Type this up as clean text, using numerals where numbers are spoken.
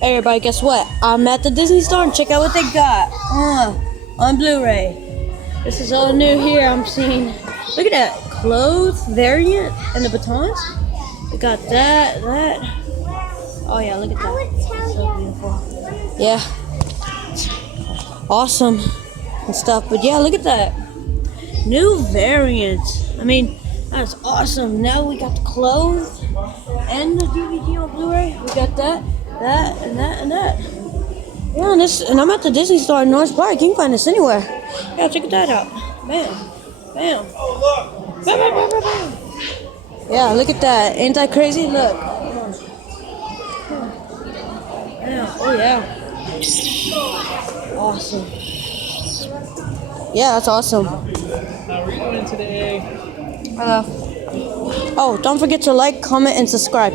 Hey everybody, guess what? I'm at the Disney store and check out what they got on Blu-ray. This is all new here. I'm seeing, look at that clothes variant and the batons. We got that. Oh yeah, look at that. So beautiful. Yeah, awesome and stuff. But yeah, look at that new variants. I mean, that's awesome. Now we got the clothes and the DVD on Blu-ray. We got that, and that. Yeah, and I'm at the Disney store in North Park. You can find this anywhere. Yeah, check that out. Bam. Bam. Bam, bam, bam, bam, bam. Yeah, look at that. Ain't that crazy? Look. Yeah. Oh, yeah. Awesome. Yeah, that's awesome. We're going today. Hello. Oh, don't forget to like, comment, and subscribe.